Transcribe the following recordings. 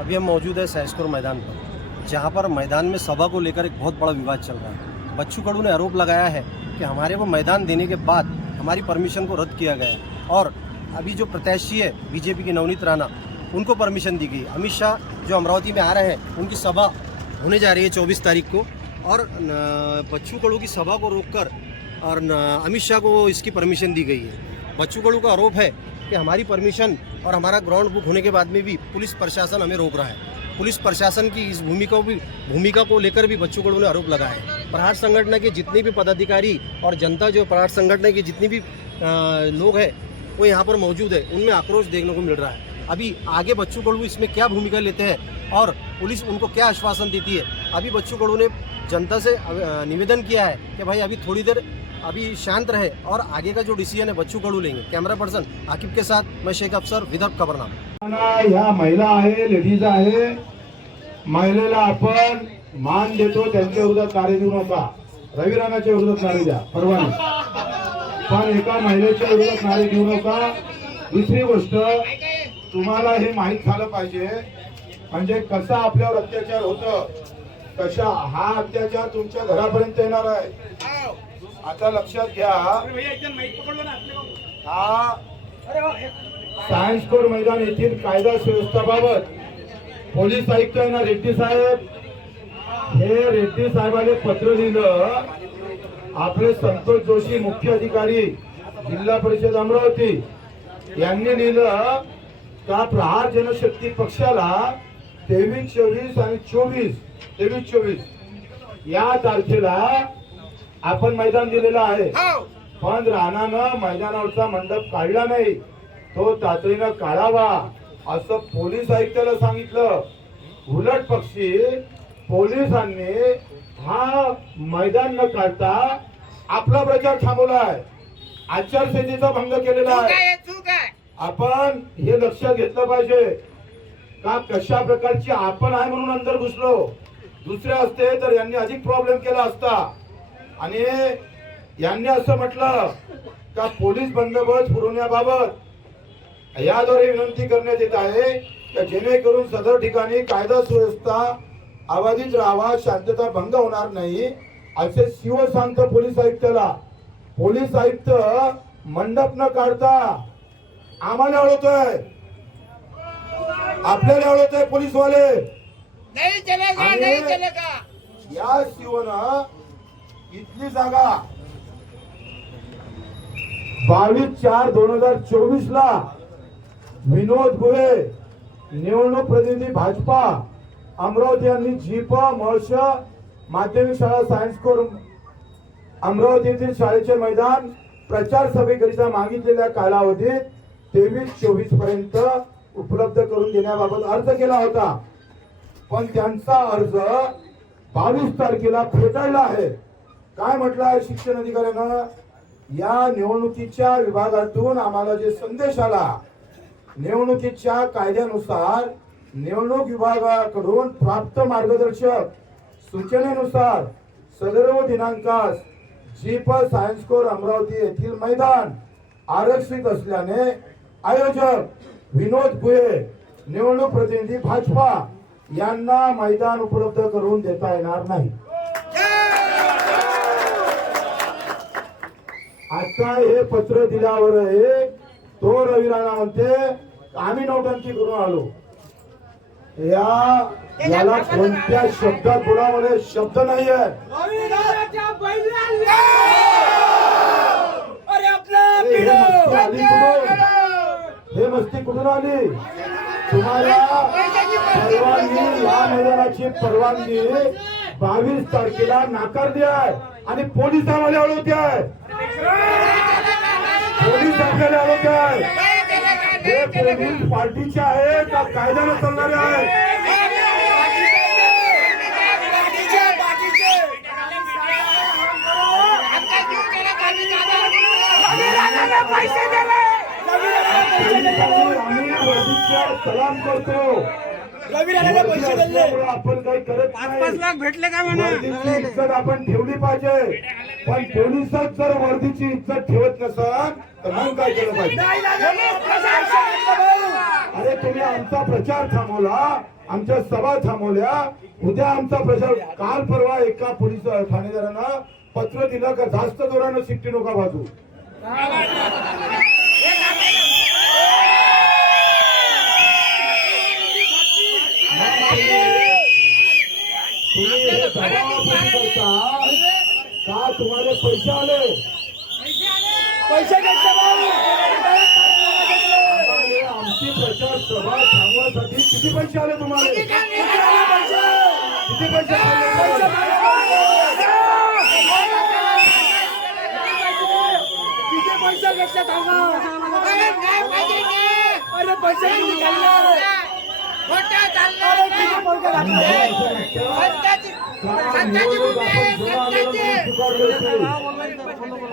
अभी हम मौजूद है सहसपुर मैदान पर, जहां पर मैदान में सभा को लेकर एक बहुत बड़ा विवाद चल रहा है। बच्चू कडू ने आरोप लगाया है कि हमारे को मैदान देने के बाद हमारी परमिशन को रद्द किया गया है और अभी जो प्रत्याशी है बीजेपी के नवनीत राणा, उनको परमिशन दी गई। अमित शाह जो अमरावती में आ रहे हैं, उनकी सभा होने जा रही है 24 तारीख को, और बच्चू कडू की सभा को रोककर और अमित शाह को इसकी परमिशन दी गई है। बच्चू कडू का आरोप है कि हमारी परमिशन और हमारा ग्राउंड बुक होने के बाद में भी पुलिस प्रशासन हमें रोक रहा है। पुलिस प्रशासन की इस भूमिका को लेकर भी बच्चू कडू ने आरोप लगाया है। प्रहार संगठन के जितने भी पदाधिकारी और जनता, जो प्रहार संगठन के जितने भी लोग हैं वो यहाँ पर मौजूद है, उनमें आक्रोश देखने को मिल रहा है। अभी आगे बच्चू कडू इसमें क्या भूमिका लेते हैं और पुलिस उनको क्या आश्वासन देती है। अभी बच्चू कडू ने जनता से निवेदन किया है कि भाई अभी थोड़ी देर अभी शांत रहे और आगे का जो डिसीजन है बच्चू कडू लेंगे। कैमरा पर्सन आकिब के साथ मैं शेख अफसर, विदर्भ खबरनामा। ह्या महिला आहे, लेडीज आहे, महिलेला आपण मान देतो, त्यांच्या विरोधात नारे देऊ नका। रवी राणाच्या विरोधात नारे द्या, परवानगी, पण एका महिलेच्या विरोधात नारे देऊ नका। दुसरी गोष्ट, तुम्हाला हे माहित झालं पाहिजे म्हणजे कसा आपल्यावर अत्याचार होतं, कशा हा अत्याचार तुमच्या घरापर्यंत येणार आहे। आता लक्षात घ्या, हा सायन्स कोर मैदान येथील कायदा सुव्यवस्थेबाबत पोलीस आयुक्त आहे ना रेड्डी साहेब, हे रेड्डी साहेबांनी पत्र लिहिलं। आपले संतोष जोशी मुख्य अधिकारी जिल्हा परिषद अमरावती यांनी लिहिलं का प्रहार जनशक्ती पक्षाला 23, 24 आणि 24 या तारखेला आपण मैदान दिलेलं आहे, पण राणानं मैदानावरचा मंडप काढला नाही, तो तातडीनं काढावा असं पोलीस आयुक्ताला सांगितलं। उलट पक्षी पोलिसांनी हा मैदान न काढता आपला प्रचार थांबवलाय, आचारसंहितेचा भंग केलेला आहे। आपण हे लक्षात घेतलं पाहिजे का कशा प्रकारची आपण आहे म्हणून अंदर घुसलो। दुसरे असते तर यांनी अधिक प्रॉब्लेम केला असता। आणि यांनी असं म्हटलं का पोलीस बंदोबस्त पुरवण्याबाबत याद्वारे विनंती करण्यात येत आहे की जेणेकरून सदर ठिकाणी कायदा सुव्यवस्था अबाधित राहावा, शांतता भंग होणार नाही असे शिव सांगतो पोलीस आयुक्ताला। पोलीस आयुक्त मंडप न काढता आम्हाला अडवतोय, आपल्याला अडवतोय पोलीसवाले। नहीं चलेगा, नहीं चलेगा। या शिवनं इथली जागा 22/4/2024 ला विनोद भुये, निवडणूक प्रतिनिधी भाजपा अमरावती यांनी जीप महर्ष माध्यमिक शाळा सायन्स कोर अमरावती येथील शाळेचे मैदान प्रचार सभेकरिता मागितलेल्या कालावधीत 23-24 पर्यंत उपलब्ध करून देण्याबाबत अर्ज केला होता, पण त्यांचा अर्ज 22 तारखेला फेटाळला आहे। काय म्हटलं आहे शिक्षण अधिकाऱ्यानं, या निवडणुकीच्या विभागातून आम्हाला जे संदेश आला, निवडणुकीच्या कायद्यानुसार निवडणूक विभागाकडून प्राप्त मार्गदर्शक सूचनेनुसार सदर दिनांकास जीप सायन्स कोर अमरावती येथील मैदान आरक्षित असल्याने आयोजक विनोद भुये, निवडणूक प्रतिनिधी भाजपा यांना मैदान उपलब्ध करून देता येणार नाही। आता हे पत्र दिल्यावर तो रवी राणा म्हणते आम्ही नोटंकी करून आलो। याला कोणत्या शब्दात बोलावले शब्द नाहीये। हे मस्ती कुठून आली? तुम्हाला परवानगी, या मैदानाची परवानगी 22 तारखेला नाकारली आहे आणि पोलीस आम्हाला अडवते आहे, पोलीस आपल्याला अडवते आहे। हे पोलीस पार्टीचे आहे का कायद्याने चालणारे आहे? सलाम करतो, रवी राणाला पैसे दिले, आपण काही करत नाही। 5-5 लाख भेटले का म्हणा? इज्जत आपण ठेवली पाहिजे, पण पोलिसच जर वर्दीची इज्जत ठेवत नसेल तर मग काय केलं पाहिजे? अरे तुम्ही आमचा प्रचार थांबवला, आमच्या सभा थांबवल्या, उद्या आमचा प्रचार. काल परवा एका पोलीस ठाणेदारांना पत्र दिलं का जास्त जोरानं शिट्टी नका वाजू. तुम्ही हे दबावापोटी करता का? तुम्हाला पैसे आले? आमची प्रचार सभा थांबवण्यासाठी किती पैसे आले तुम्हाला? किती पैसे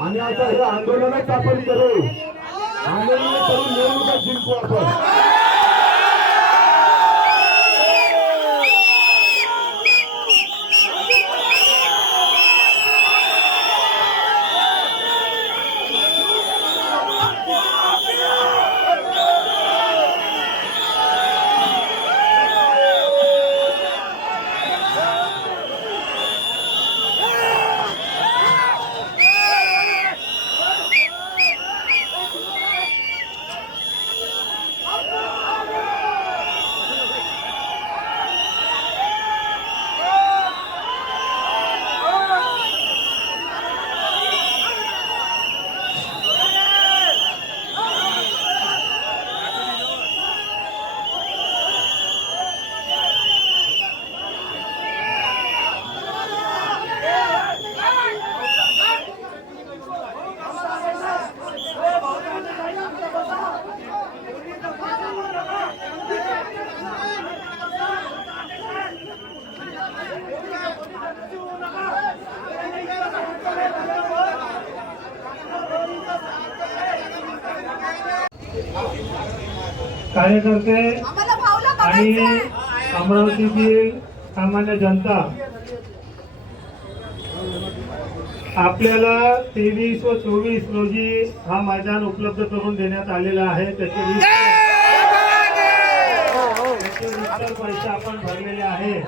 आणि आता हे आंदोलनच आपण करू, आंदोलन करून निवडणुका जिंकू आपण. कार्यकर्ते आणि अमरावतीतील सामान्य जनता आपल्याला 23 व 24 रोजी हा मैदान उपलब्ध करून देण्यात आलेला आहे. त्याचे 20 पैसे आपण भरलेले आहे,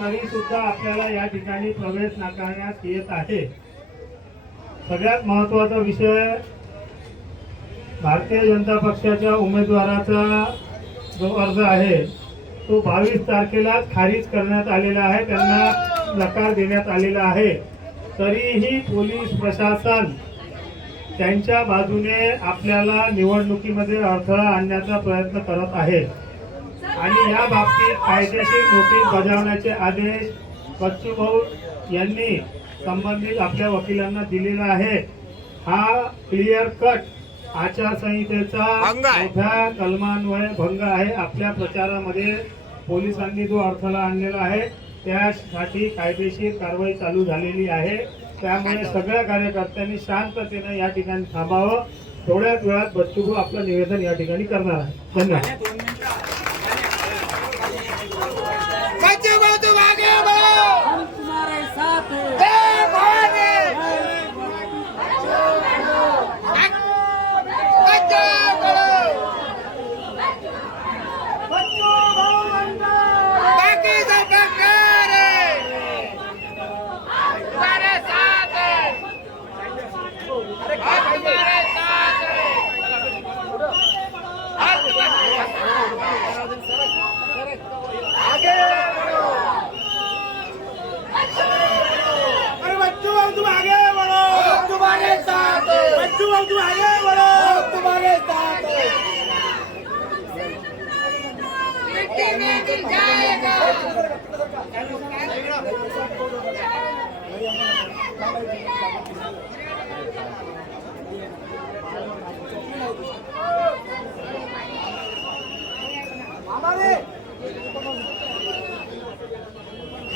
तरी सुद्धा आपल्याला या ठिकाणी प्रवेश नाकारण्यात येत आहे. सगळ्यात महत्त्वाचा विषय, भारतीय जनता पक्षाच्या उमेदवाराचा जो अर्ज आहे तो 22 तारखेला खारिज करण्यात आलेला आहे, त्यांना नकार देण्यात आलेला आहे. तरीही पोलीस प्रशासन त्यांच्या बाजूने आपल्याला निवडणुकीमध्ये अडथळा आणण्याचा प्रयत्न करत आहे आणि या बाबतीत कायदेशीर नोटीस बजावण्याचे आदेश बच्चूभाऊ यांनी संबंधित आपल्या वकिलांना दिलेला आहे. हा क्लिअर कट आचारसंहितेचा मोठ्या कलमान्वये भंग आहे. आपल्या प्रचारामध्ये पोलिसांनी जो अडथळा आणलेला आहे त्यासाठी कायदेशीर कारवाई चालू झालेली आहे. त्यामुळे सगळ्या कार्यकर्त्यांनी शांततेने या ठिकाणी थांबावं. थोड्याच वेळात बच्चूभाऊ आपलं निवेदन या ठिकाणी करणार आहे. धन्यवाद.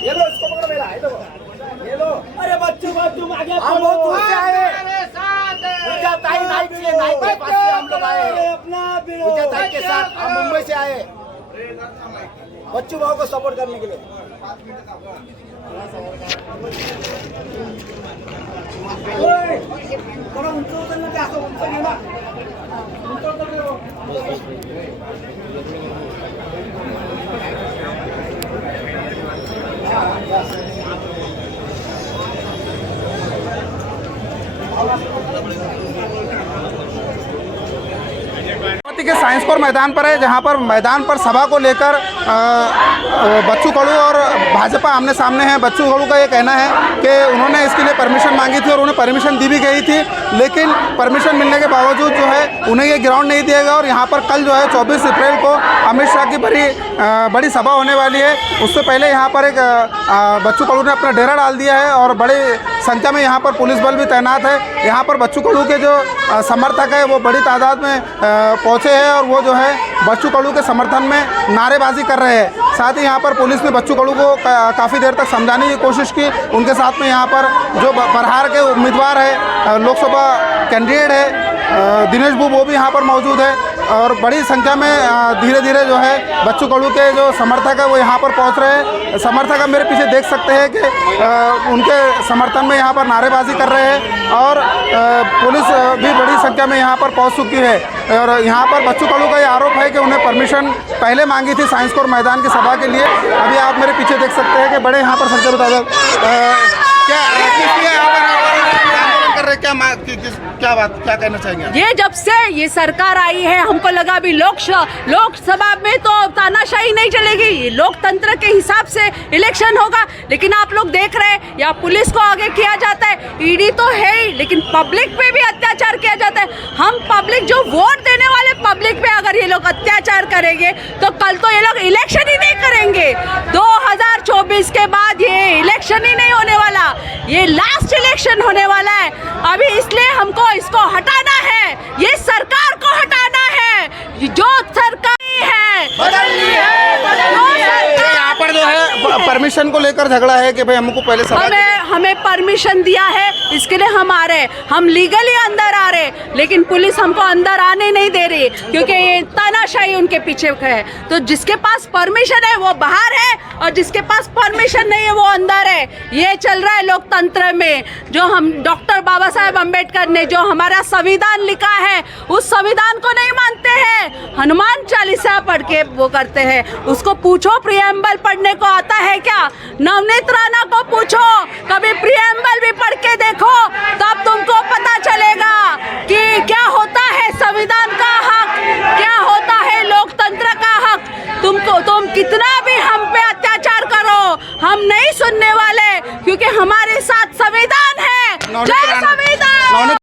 ये लो, इसको पकड़ो मेरा, ये लो। अरे बच्चों तुम आगे हम बहुत दूर से आए पूजा ताई नाइट के पास से हम लोग आए हैं। पूजा ताई के साथ हम मुंबई से आए बच्चू भाव को सपोर्ट करने के लिए। थोड़ा ऊंचा उतरना, क्या उंचा के साइंस कोर मैदान पर है, जहां पर मैदान पर सभा को लेकर बच्चू कडू और भाजपा आमने सामने हैं। बच्चू कडू का ये कहना है कि उन्होंने इसके लिए परमिशन मांगी थी और उन्हें परमिशन दी भी गई थी, लेकिन परमिशन मिलने के बावजूद जो है उन्हें ये ग्राउंड नहीं दिया गया। और यहाँ पर कल जो है 24 अप्रैल को अमित शाह की बड़ी सभा होने वाली है। उससे पहले यहाँ पर एक बच्चू कडू ने अपना डेरा डाल दिया है और बड़ी संख्या में यहाँ पर पुलिस बल भी तैनात है। यहाँ पर बच्चू कडू के जो समर्थक है वो बड़ी तादाद में पहुँचे हैं और वो जो है बच्चू कडू के समर्थन में नारेबाजी कर रहे हैं। साथ ही यहाँ पर पुलिस ने बच्चू कडू को काफ़ी देर तक समझाने की कोशिश की। उनके साथ में यहाँ पर जो प्रहार के उम्मीदवार है, लोकसभा कैंडिडेट है दिनेश बुब, वो भी यहाँ पर मौजूद है और बड़ी संख्या में धीरे धीरे जो है बच्चू कडू के जो समर्थक है वो यहाँ पर पहुँच रहे हैं। समर्थक आप मेरे पीछे देख सकते हैं कि उनके समर्थन में यहाँ पर नारेबाजी कर रहे हैं और पुलिस भी बड़ी संख्या में यहाँ पर पहुँच चुकी है। और यहाँ पर बच्चू कडू का ये आरोप है कि उन्हें परमिशन पहले मांगी थी साइंस कोर मैदान की सभा के लिए। अभी आप मेरे पीछे देख सकते हैं कि बड़े यहाँ पर संख्या में क्या कहना चाहेंगे? ये जब से ये सरकार आई है हमको लगा अभी लोकसभा में तो तानाशाही नहीं चलेगी, लोकतंत्र के हिसाब से इलेक्शन होगा। लेकिन आप लोग देख रहे हैं या पुलिस को आगे किया जाता है, ईडी तो है ही, लेकिन पब्लिक पे भी अत्याचार किया जाता है। हम पब्लिक जो वोट देने वाले पब्लिक पे अगर ये लोग अत्याचार करेंगे तो कल तो ये लोग इलेक्शन ही नहीं करेंगे। 2024 के बाद ये इलेक्शन ही नहीं होने वाला, ये लास्ट इलेक्शन होने वाला है। अभी इसलिए हमको इसको हटाना है, ये सरकार को हटाना है। जो सरकार है बदलनी है, यहाँ पर जो है परमिशन को लेकर झगड़ा है कि भाई हमको पहले हमें परमिशन दिया है, इसके लिए हम आ रहे, हम लीगली अंदर आ रहे, लेकिन पुलिस हमको अंदर आने नहीं दे रही क्योंकि ये तानाशाही उनके पीछे है। तो जिसके पास परमिशन है वो बाहर है और जिसके पास परमिशन नहीं है वो अंदर है। ये चल रहा है लोकतंत्र में। जो हम डॉक्टर बाबा साहेब अम्बेडकर ने जो हमारा संविधान लिखा है उस संविधान को नहीं मानते हैं, हनुमान चालीसा पढ़ के वो करते हैं। उसको पूछो प्रियम्बल पढ़ने को आता है क्या? नवनीत राणा को पूछो, कभी प्रियम्बल भी पढ़ के देखो, तब तुमको पता चलेगा कि क्या होता है संविधान का हक, क्या होता है लोकतंत्र का हक। तुम कितना भी हम पे अत्याचार करो, हम नहीं सुनने वाले क्योंकि हमारे साथ संविधान है। जय संविधान।